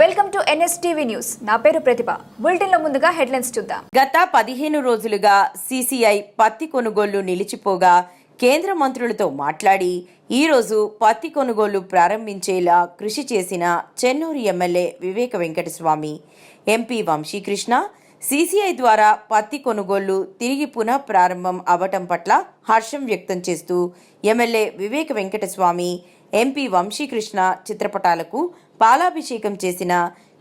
Welcome to NSTV news. నా పేరు ప్రతిభ. బులెటిన్లో ముందుగా హెడ్లైన్స్ చూద్దాం. గత 15 రోజులుగా సీసీఐ పత్తి కొనుగోళ్లు నిలిచిపోగా కేంద్ర మంత్రులతో మాట్లాడి ఈరోజు పత్తి కొనుగోళ్లు ప్రారంభించేలా కృషి చేసిన చెన్నూరు ఎమ్మెల్యే వివేక వెంకటస్వామి, ఎంపీ వంశీకృష్ణ సీసీఐ ద్వారా పత్తి కొనుగోళ్లు తిరిగి పునః ప్రారంభం అవ్వటం పట్ల హర్షం వ్యక్తం చేస్తూ ఎమ్మెల్యే వివేక వెంకటస్వామి, ఎంపీ వంశీకృష్ణ చిత్రపటాలకు పాలాభిషేకం చేసిన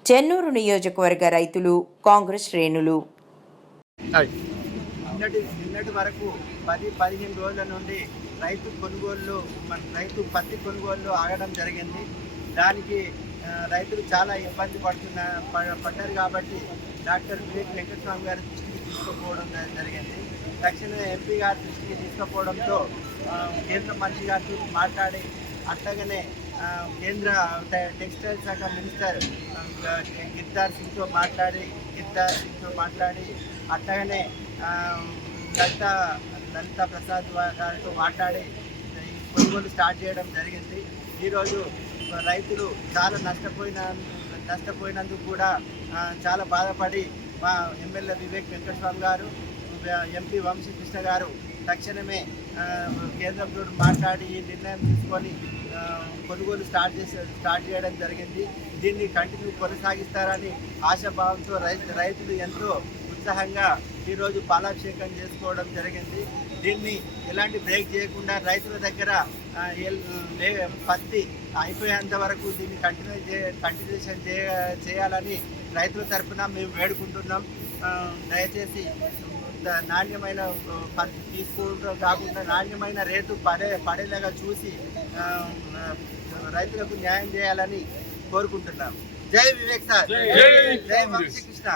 చెన్నూరు నియోజకవర్గ రైతులు, కాంగ్రెస్ శ్రేణులు. నిన్నటి వరకు 10-15 రోజుల నుండి రైతు పత్తి కొనుగోళ్లు ఆగడం జరిగింది. దానికి రైతులు చాలా ఇబ్బంది పడ్డారు కాబట్టి డాక్టర్ వివేక్ వెంకటస్వామి గారి దృష్టికి తీసుకుపోవడం జరిగింది. తక్షణమే ఎంపీ గారి దృష్టికి తీసుకుపోవడంతో కేంద్ర మంత్రి గారితో మాట్లాడి, అట్లాగనే కేంద్ర టెక్స్టైల్ శాఖ మినిస్టర్ గిరిధర్ సింగ్తో మాట్లాడి అట్లాగనే లలితా ప్రసాద్ గారితో మాట్లాడి కొనుగోలు స్టార్ట్ చేయడం జరిగింది. ఈరోజు రైతులు చాలా నష్టపోయినందుకు కూడా చాలా బాధపడి మా ఎమ్మెల్యే వివేక్ వెంకటస్వామి గారు, ఎంపీ వంశీకృష్ణ గారు తక్షణమే కేంద్రంతో మాట్లాడి ఈ నిర్ణయం తీసుకొని కొనుగోలు స్టార్ట్ చేయడం జరిగింది. దీన్ని కంటిన్యూ కొనసాగిస్తారని ఆశాభావంతో రైతులు ఎంతో ఉత్సాహంగా ఈరోజు పాలాభిషేకం చేసుకోవడం జరిగింది. దీన్ని ఎలాంటి బ్రేక్ చేయకుండా రైతుల దగ్గర పత్తి అయిపోయేంత వరకు దీన్ని కంటిన్యూషన్ చేయాలని రైతుల తరఫున మేము వేడుకుంటున్నాం. దయచేసి నాణ్యమైన పత్తి తీసుకోవడం కాకుండా నాణ్యమైన రేటు పడేలాగా చూసి రైతులకు న్యాయం చేయాలని కోరుకుంటున్నాం. జై వివేక్ సార్, జై వంశీకృష్ణ.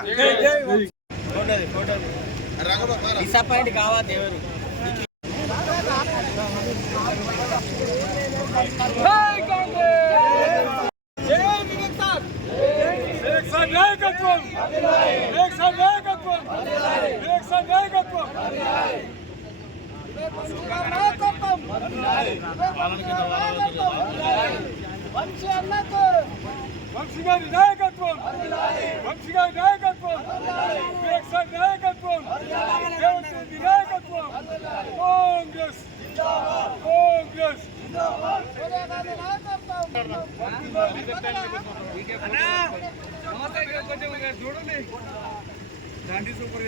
డిసప్పాయింట్ కావా దేవరు. వంశీ గారి నాయకత్వం, వంశీ గారి నాయకత్వం, వివేక్ సార్ నాయకత్వం, రేవంత్ రెడ్డి నాయకత్వం, కాంగ్రెస్ కాంగ్రెస్. కొంచెం చూడండి, దాంట్లో సూపర్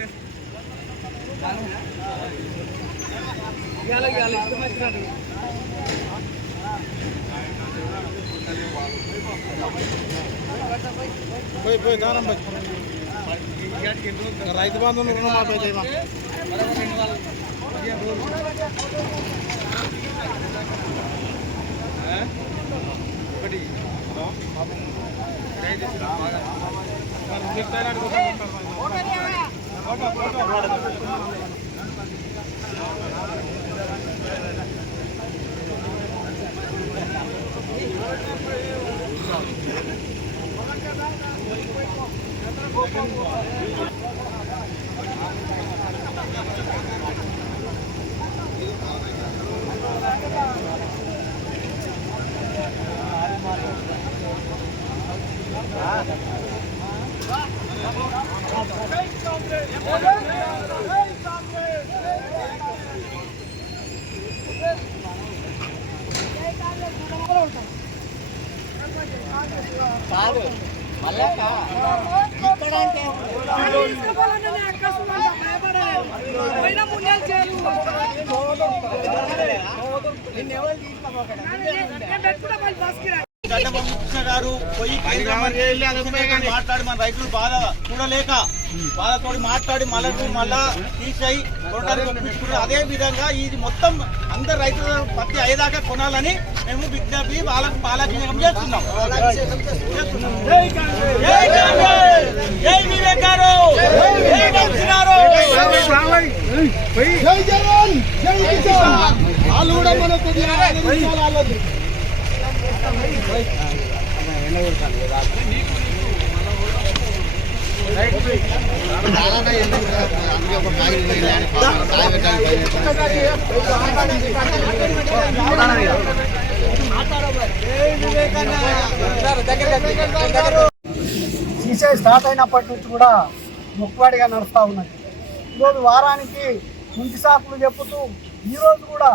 పోయి దానం రైతు బంధువులు రుణమాఫీ చేయమా. ఒకటి కృష్ణ గారు పోయి మాట్లాడి మన రైతులు బాధతో మాట్లాడి మళ్ళా తీసాయి అదే విధంగా ఇది మొత్తం అందరు రైతుల పత్తి అయ్యేదాకా కొనాలని మేము విజ్ఞప్తి వాళ్ళకు పాలాభిషేకం చేస్తున్నాం. జై వివేక్ గారు, జై వంశీ గారు, జై జవాన్, జై కిసాన్. వాళ్ళు కూడా మనకు కిషోర్ స్టార్ట్ అయినప్పటి నుంచి కూడా మొక్కువాడిగా నడుస్తూ ఉన్నది. ఈరోజు వారానికి ఇంటి సాకులు చెప్పుతూ ఈరోజు కూడా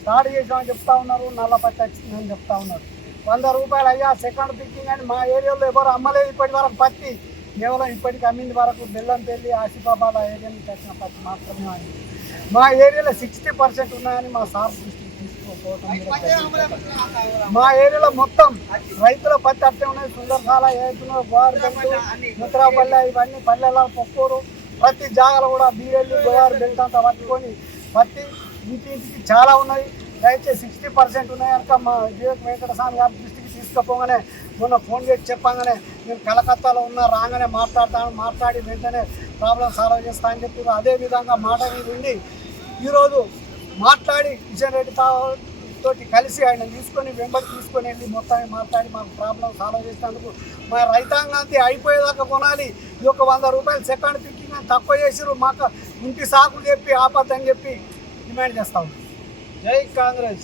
స్టార్ట్ చేసామని చెప్తా ఉన్నారు, నల్ల పత్తి వచ్చిందని చెప్తా ఉన్నారు. 100 రూపాయలు అయ్యా సెకండ్ పికింగ్ అని మా ఏరియాలో ఎవరు అమ్మలేదు ఇప్పటి వరకు పత్తి. కేవలం ఇప్పటికి అమ్మింది వరకు బెల్లంపల్లి, ఆసిఫాబాద్ ఆ ఏరియా నుంచి వచ్చిన పత్తి మాత్రమే అని. మా ఏరియాలో 60% ఉన్నాయని మా సార్ దృష్టికి తీసుకోకపోవడం. మా ఏరియాలో మొత్తం రైతుల పత్తి అట్టే ఉన్నాయి. సుందరసాల ఏతున్నారు, గోవారిబెల్ట్, ముద్రాపల్లె, ఇవన్నీ పల్లెల పొక్కూరు ప్రతి జాగాలో కూడా బీరెల్లి, గోవారిబెల్ట్ అంతా పట్టుకొని పత్తి ఇంటింటికి చాలా ఉన్నాయి. దయచేసి 60% ఉన్నాయి కనుక మా వివేక్ వెంకటస్వామి గారి దృష్టికి తీసుకుపోగానే మొన్న ఫోన్ చేసి చెప్పగానే నేను కలకత్తాలో ఉన్న రాగానే మాట్లాడి వెంటనే ప్రాబ్లం సాల్వ్ చేస్తా అని చెప్పి అదేవిధంగా మాట మీద ఉండి ఈరోజు మాట్లాడి కిషన్ రెడ్డి తోటి కలిసి ఆయన వెంబడి తీసుకొని వెళ్ళి మొత్తాన్ని మాట్లాడి మాకు ప్రాబ్లం సాల్వ్ చేసినందుకు మా రైతాంగాన్ని అయిపోయేదాకా కొనాలి. ఈ యొక్క 100 రూపాయలు సెకండ్ పికింగ్ అని తక్కువ చేసిరు. మాకు ఇంటి సాకులు చెప్పి ఆపద్దని చెప్పి డిమాండ్ చేస్తా ఉన్నాం. జై కాంగ్రెస్.